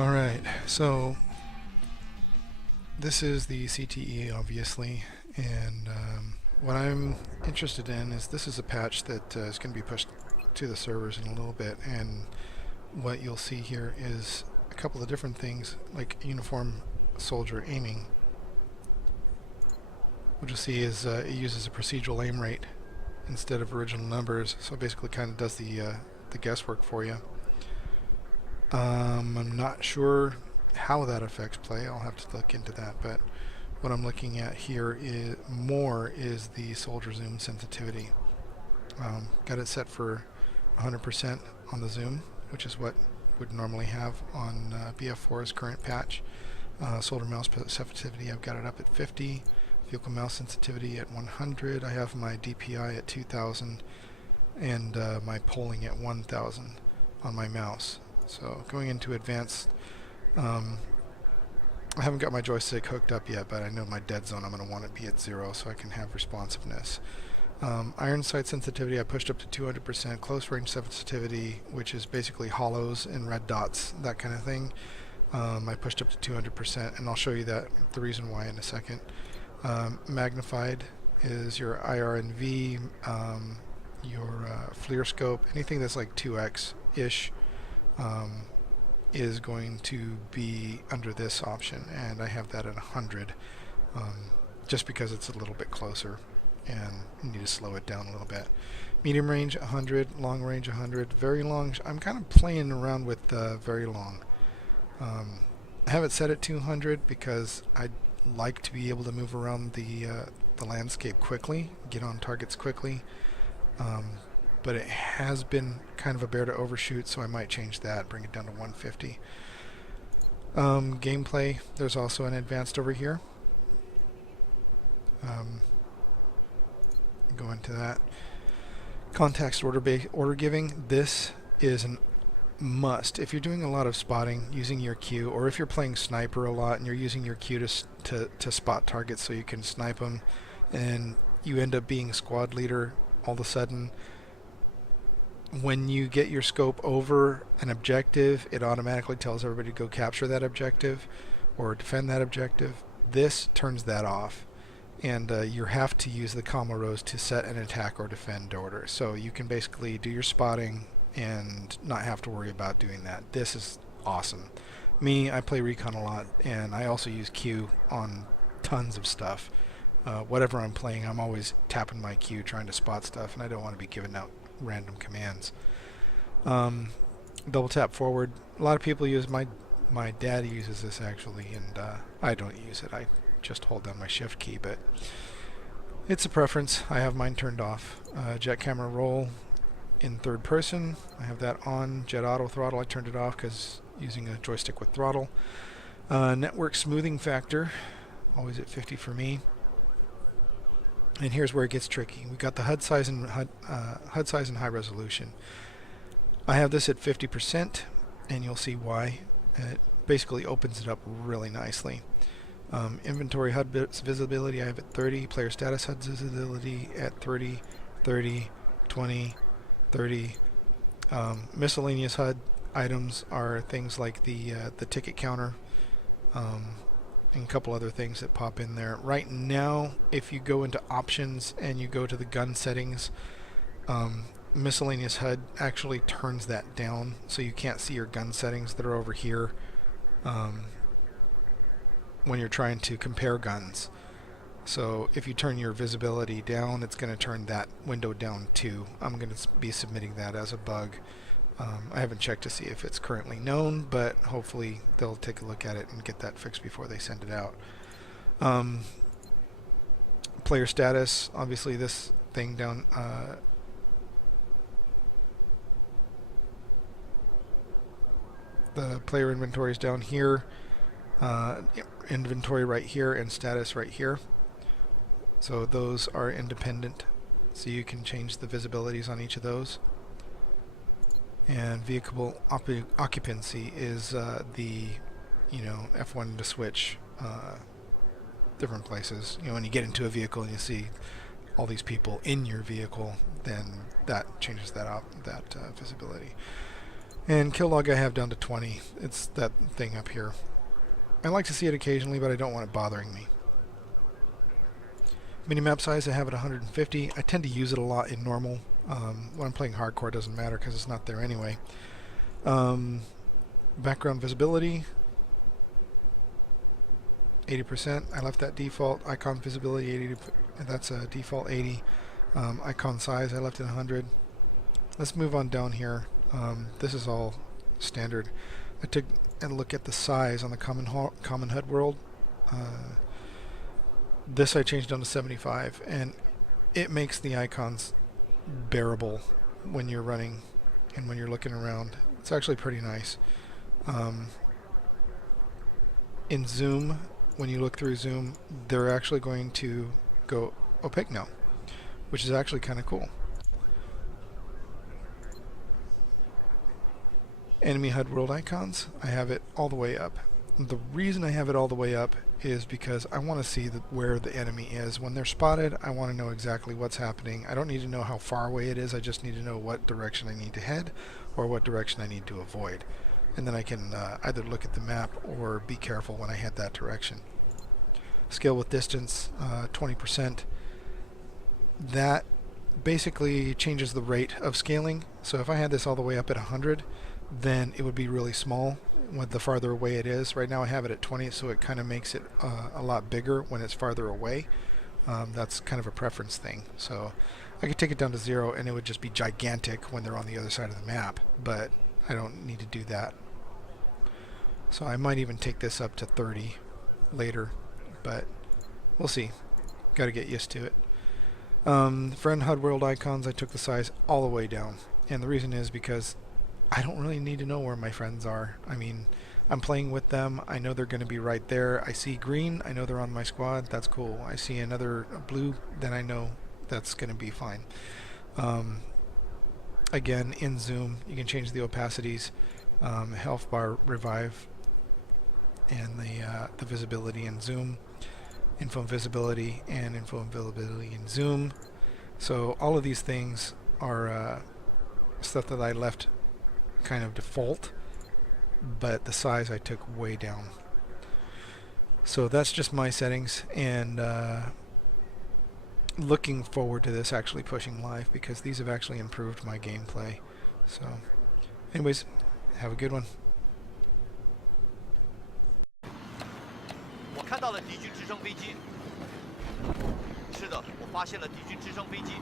Alright, so this is the CTE obviously, and what I'm interested in is this is a patch that is going to be pushed to the servers in a little bit, and what you'll see here is a couple of different things like uniform soldier aiming. What you'll see is it uses a procedural aim rate instead of original numbers, so it basically kind of does the guesswork for you. I'm not sure how that affects play. I'll have to look into that, but what I'm looking at here is the soldier zoom sensitivity. Got it set for 100% on the zoom, which is what would normally have on BF4's current patch. Soldier mouse sensitivity, I've got it up at 50. Vehicle mouse sensitivity at 100. I have my DPI at 2000 and my polling at 1000 on my mouse. So going into advanced, I haven't got my joystick hooked up yet, but I know my dead zone I'm going to want it to be at 0 so I can have responsiveness. Iron sight sensitivity I pushed up to 200%. Close range sensitivity, which is basically hollows and red dots, that kind of thing, I pushed up to 200%, and I'll show you the reason why in a second. Magnified is your IRNV, your FLIR scope, anything that's like 2x-ish is going to be under this option, and I have that at 100 just because it's a little bit closer and you need to slow it down a little bit. Medium range 100, long range 100, very long. I'm kind of playing around with very long. I have it set at 200 because I like to be able to move around the landscape quickly, get on targets quickly. But it has been kind of a bear to overshoot, so I might change that, bring it down to 150. Gameplay, there's also an advanced over here. Go into that. Context order giving, this is an must. If you're doing a lot of spotting using your Q, or if you're playing sniper a lot and you're using your Q to spot targets so you can snipe them, and you end up being squad leader all of a sudden, when you get your scope over an objective, it automatically tells everybody to go capture that objective or defend that objective. This turns that off, and you have to use the comma rows to set an attack or defend order. So you can basically do your spotting and not have to worry about doing that. This is awesome. Me, I play recon a lot, and I also use Q on tons of stuff. Whatever I'm playing, I'm always tapping my Q trying to spot stuff, and I don't want to be giving out random commands. Double tap forward. A lot of people use my dad uses this actually, and I don't use it. I just hold down my shift key, but it's a preference. I have mine turned off. Jet camera roll in third person, I have that on. Jet auto throttle, I turned it off because using a joystick with throttle. Network smoothing factor, always at 50 for me. And here's where it gets tricky. We got the HUD size and HUD size and high resolution. I have this at 50%, and you'll see why. And it basically opens it up really nicely. Inventory HUD visibility I have at 30. Player status HUD visibility at 30, 30, 20, 30. Miscellaneous HUD items are things like the ticket counter, and a couple other things that pop in there. Right now, if you go into options and you go to the gun settings, miscellaneous HUD actually turns that down, so you can't see your gun settings that are over here when you're trying to compare guns. So if you turn your visibility down, it's going to turn that window down too. I'm going to be submitting that as a bug. I haven't checked to see if it's currently known, but hopefully they'll take a look at it and get that fixed before they send it out. Player status, obviously this thing down, the player inventory is down here, inventory right here, and status right here. So those are independent, so you can change the visibilities on each of those. And vehicle occupancy is the F1 to switch different places. When you get into a vehicle and you see all these people in your vehicle, then that changes that visibility. And kill log I have down to 20. It's that thing up here. I like to see it occasionally, but I don't want it bothering me. Minimap size I have at 150. I tend to use it a lot in normal. When I'm playing hardcore, it doesn't matter because it's not there anyway. Background visibility 80%. I left that default. Icon visibility 80. That's a default 80. Icon size I left it 100. Let's move on down here. This is all standard. I took a look at the size on the common HUD world. This I changed down to 75, and it makes the icons bearable when you're running and when you're looking around. It's actually pretty nice. In zoom, when you look through zoom, they're actually going to go opaque now, which is actually kind of cool. Enemy HUD world icons, I have it all the way up. The reason I have it all the way up is because I want to see where the enemy is. When they're spotted, I want to know exactly what's happening. I don't need to know how far away it is, I just need to know what direction I need to head or what direction I need to avoid. And then I can either look at the map or be careful when I head that direction. Scale with distance, 20%. That basically changes the rate of scaling. So if I had this all the way up at 100, then it would be really small with the farther away it is. Right now I have it at 20, so it kind of makes it a lot bigger when it's farther away. That's kind of a preference thing. So I could take it down to 0 and it would just be gigantic when they're on the other side of the map, but I don't need to do that. So I might even take this up to 30 later, but we'll see. Got to get used to it. Friend HUD world icons, I took the size all the way down, and the reason is because I don't really need to know where my friends are. I mean, I'm playing with them, I know they're going to be right there. I see green, I know they're on my squad, that's cool. I see another blue, then I know that's going to be fine. Again, in zoom, you can change the opacities, health bar, revive, and the visibility in zoom, info visibility, and info availability in zoom. So all of these things are stuff that I left kind of default, but the size I took way down. So that's just my settings, and looking forward to this actually pushing live because these have actually improved my gameplay. So anyways, have a good one. 我看到了敌军直升飞机。是的，我发现了敌军直升飞机。